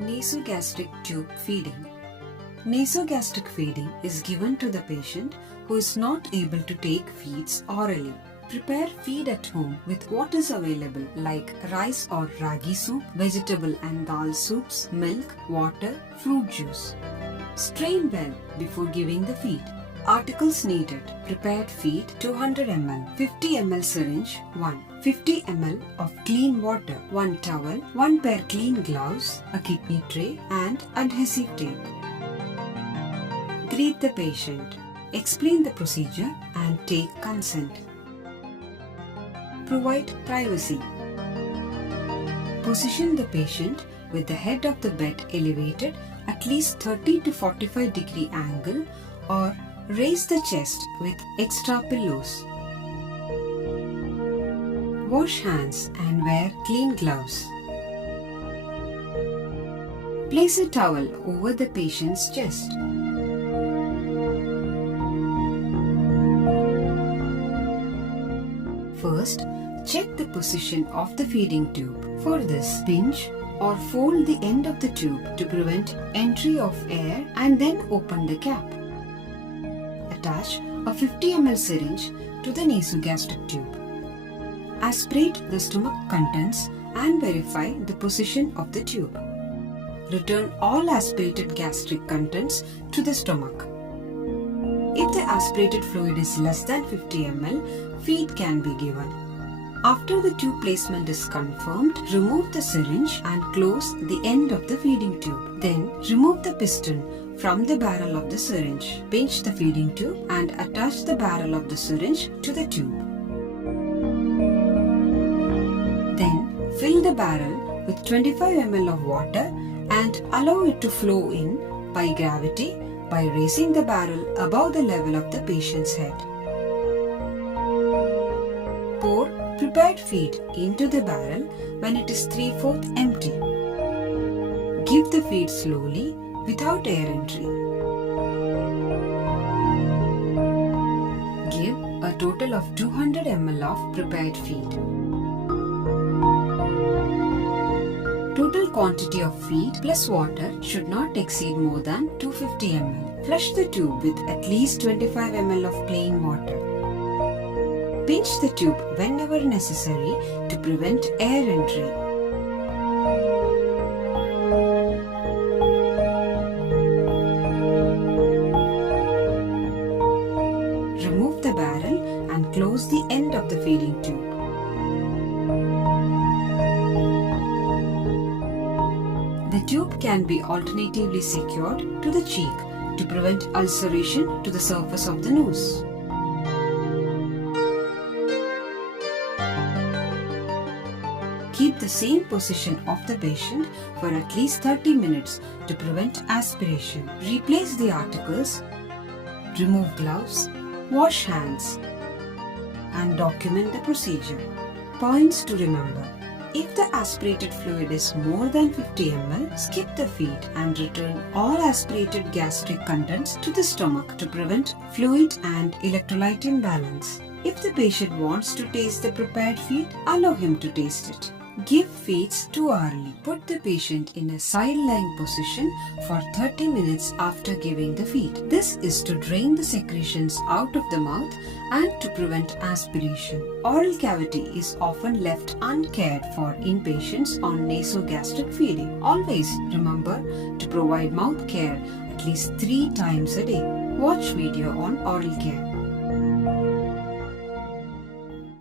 Nasogastric tube feeding. Nasogastric feeding is given to the patient who is not able to take feeds orally. Prepare feed at home with what is available like rice or ragi soup, vegetable and dal soups, milk, water, fruit juice. Strain well before giving the feed. Articles needed: prepared feed 200 ml, 50 ml syringe 1, 50 ml of clean water, 1 towel, 1 pair clean gloves, a kidney tray and adhesive tape. Greet the patient. Explain the procedure and take consent. Provide privacy. Position the patient with the head of the bed elevated at least 30 to 45 degree angle or raise the chest with extra pillows. Wash hands and wear clean gloves. Place a towel over the patient's chest. First, check the position of the feeding tube. For this, pinch or fold the end of the tube to prevent entry of air and then open the cap. Attach a 50 ml syringe to the nasogastric tube. Aspirate the stomach contents and verify the position of the tube. Return all aspirated gastric contents to the stomach. If the aspirated fluid is less than 50 ml, feed can be given. After the tube placement is confirmed, remove the syringe and close the end of the feeding tube. Then remove the piston from the barrel of the syringe. Pinch the feeding tube and attach the barrel of the syringe to the tube. Then fill the barrel with 25 ml of water and allow it to flow in by gravity by raising the barrel above the level of the patient's head. Pour prepared feed into the barrel when it is 3/4 empty. Give the feed slowly without air entry. Give a total of 200 ml of prepared feed. Total quantity of feed plus water should not exceed more than 250 ml. Flush the tube with at least 25 ml of plain water. Pinch the tube whenever necessary to prevent air entry. Remove the barrel and close the end of the feeding tube. The tube can be alternatively secured to the cheek to prevent ulceration to the surface of the nose. Keep the same position of the patient for at least 30 minutes to prevent aspiration. Replace the articles, remove gloves, wash hands, and document the procedure. Points to remember: if the aspirated fluid is more than 50 ml, skip the feed and return all aspirated gastric contents to the stomach to prevent fluid and electrolyte imbalance. If the patient wants to taste the prepared feed, allow him to taste it. Give feeds too early. Put the patient in a side-lying position for 30 minutes after giving the feed. This is to drain the secretions out of the mouth and to prevent aspiration. Oral cavity is often left uncared for in patients on nasogastric feeding. Always remember to provide mouth care at least 3 times a day. Watch video on oral care.